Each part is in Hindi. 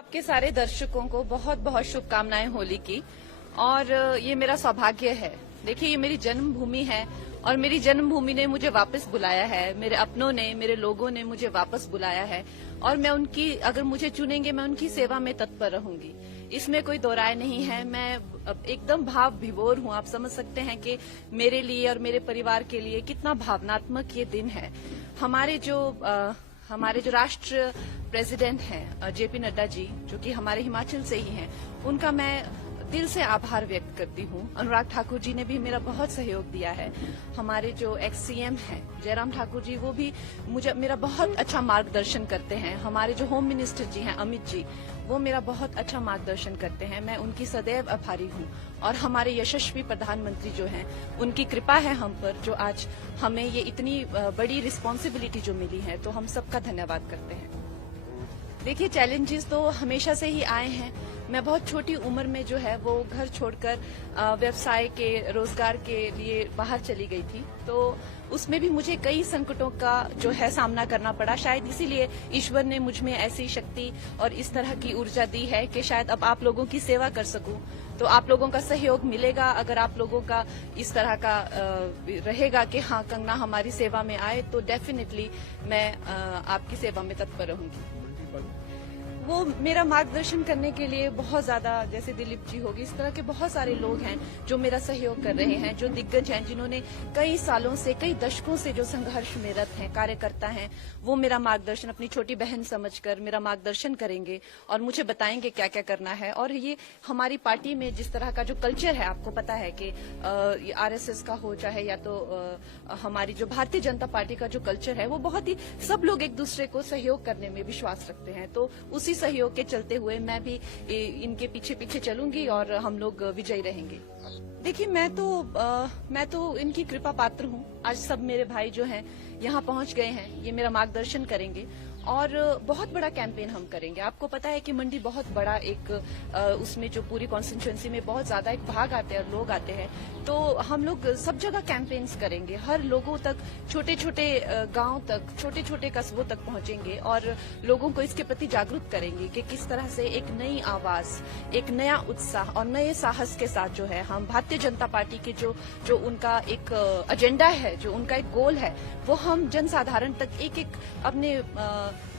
आपके सारे दर्शकों को बहुत बहुत शुभकामनाएं होली की। और ये मेरा सौभाग्य है। देखिए, ये मेरी जन्मभूमि है और मेरी जन्मभूमि ने मुझे वापस बुलाया है। मेरे अपनों ने, मेरे लोगों ने मुझे वापस बुलाया है और मैं उनकी, अगर मुझे चुनेंगे, मैं उनकी सेवा में तत्पर रहूंगी। इसमें कोई दो राय नहीं है। मैं एकदम भाव विभोर हूँ। आप समझ सकते हैं कि मेरे लिए और मेरे परिवार के लिए कितना भावनात्मक ये दिन है। हमारे जो राष्ट्र प्रेसिडेंट हैं जेपी नड्डा जी, जो कि हमारे हिमाचल से ही हैं, उनका मैं दिल से आभार व्यक्त करती हूँ। अनुराग ठाकुर जी ने भी मेरा बहुत सहयोग दिया है। हमारे जो एक्स सीएम हैं जयराम ठाकुर जी, वो भी मेरा बहुत अच्छा मार्गदर्शन करते हैं। हमारे जो होम मिनिस्टर जी हैं अमित जी, वो मेरा बहुत अच्छा मार्गदर्शन करते हैं। मैं उनकी सदैव आभारी हूँ। और हमारे यशस्वी प्रधानमंत्री जो हैं, उनकी कृपा है हम पर, जो आज हमें ये इतनी बड़ी रिस्पॉन्सिबिलिटी जो मिली है, तो हम सबका धन्यवाद करते हैं। देखिए, चैलेंजेस तो हमेशा से ही आए हैं। मैं बहुत छोटी उम्र में जो है वो घर छोड़कर व्यवसाय के, रोजगार के लिए बाहर चली गई थी। तो उसमें भी मुझे कई संकटों का जो है सामना करना पड़ा। शायद इसीलिए ईश्वर ने मुझ में ऐसी शक्ति और इस तरह की ऊर्जा दी है कि शायद अब आप लोगों की सेवा कर सकूं। तो आप लोगों का सहयोग मिलेगा। अगर आप लोगों का इस तरह का रहेगा कि हाँ, कंगना हमारी सेवा में आए, तो डेफिनेटली मैं आपकी सेवा में तत्पर रहूंगी। वो मेरा मार्गदर्शन करने के लिए बहुत ज्यादा, जैसे दिलीप जी होगी, इस तरह के बहुत सारे लोग हैं जो मेरा सहयोग कर रहे हैं, जो दिग्गज हैं, जिन्होंने कई सालों से, कई दशकों से जो संघर्ष में रत हैं, कार्यकर्ता हैं, वो मेरा मार्गदर्शन अपनी छोटी बहन समझकर मेरा मार्गदर्शन करेंगे और मुझे बताएंगे क्या क्या करना है। और ये हमारी पार्टी में जिस तरह का जो कल्चर है, आपको पता है कि आरएसएस का हो चाहे या तो हमारी जो भारतीय जनता पार्टी का जो कल्चर है, वो बहुत ही, सब लोग एक दूसरे को सहयोग करने में विश्वास रखते हैं। तो उसी सहयोग के चलते हुए मैं भी इनके पीछे पीछे चलूंगी और हम लोग विजयी रहेंगे। देखिए, मैं तो इनकी कृपा पात्र हूँ। आज सब मेरे भाई जो हैं यहाँ पहुंच गए हैं, ये मेरा मार्गदर्शन करेंगे और बहुत बड़ा कैंपेन हम करेंगे। आपको पता है कि मंडी बहुत बड़ा एक उसमें जो पूरी कॉन्स्टिट्यूएंसी में बहुत ज्यादा एक भाग आते हैं और लोग आते हैं। तो हम लोग सब जगह कैंपेन्स करेंगे, हर लोगों तक, छोटे छोटे गांव तक, छोटे छोटे कस्बों तक पहुंचेंगे और लोगों को इसके प्रति जागरूक करेंगे कि किस तरह से एक नई आवाज, एक नया उत्साह और नए साहस के साथ जो है हम भारतीय जनता पार्टी के जो उनका एक एजेंडा है, जो उनका एक गोल है, वो हम जनसाधारण तक एक एक अपने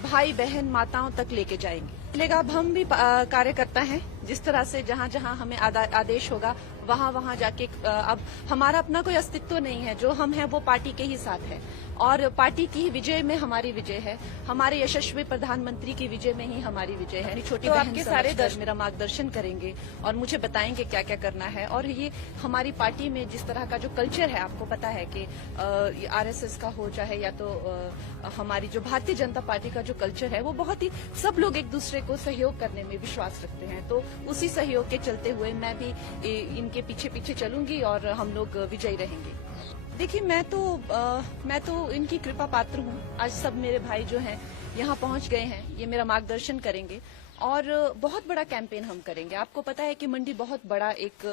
भाई बहन माताओं तक लेके जाएंगे। अब हम भी कार्यकर्ता हैं। जिस तरह से जहां जहां हमें आदेश होगा, वहां वहां जाके, अब हमारा अपना कोई अस्तित्व नहीं है। जो हम हैं वो पार्टी के ही साथ है और पार्टी की विजय में हमारी विजय है। हमारे यशस्वी प्रधानमंत्री की विजय में ही हमारी विजय है। छोटी बहन आपके सारे मेरा मार्गदर्शन करेंगे और मुझे बताएंगे क्या क्या करना है। और ये हमारी पार्टी में जिस तरह का जो कल्चर है, आपको पता है कि आरएसएस का हो चाहे या तो हमारी जो भारतीय जनता पार्टी का जो कल्चर है, वो बहुत ही, सब लोग एक दूसरे को सहयोग करने में विश्वास रखते हैं। तो उसी सहयोग के चलते हुए मैं भी इनके पीछे पीछे चलूंगी और हम लोग विजयी रहेंगे। देखिए, मैं तो इनकी कृपा पात्र हूँ। आज सब मेरे भाई जो हैं यहाँ पहुंच गए हैं, ये मेरा मार्गदर्शन करेंगे और बहुत बड़ा कैंपेन हम करेंगे। आपको पता है कि मंडी बहुत बड़ा एक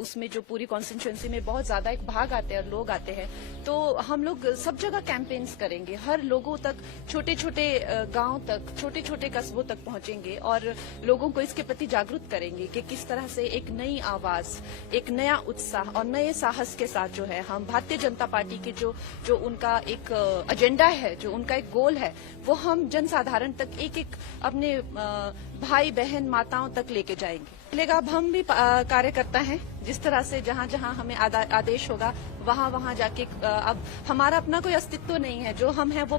उसमें जो पूरी कॉन्स्टिट्यूएंसी में बहुत ज्यादा एक भाग आते हैं और लोग आते हैं। तो हम लोग सब जगह कैंपेन्स करेंगे, हर लोगों तक, छोटे छोटे गांव तक, छोटे छोटे कस्बों तक पहुंचेंगे और लोगों को इसके प्रति जागरूक करेंगे कि किस तरह से एक नई आवाज, एक नया उत्साह और नए साहस के साथ जो है हम भारतीय जनता पार्टी के जो उनका एक एजेंडा है, जो उनका एक गोल है, वो हम जनसाधारण तक एक एक अपने भाई बहन माताओं तक लेके जाएंगे। अब हम भी कार्यकर्ता हैं। जिस तरह से जहां जहां हमें आदेश होगा, वहां वहां जाके, अब हमारा अपना कोई अस्तित्व नहीं है। जो हम हैं वो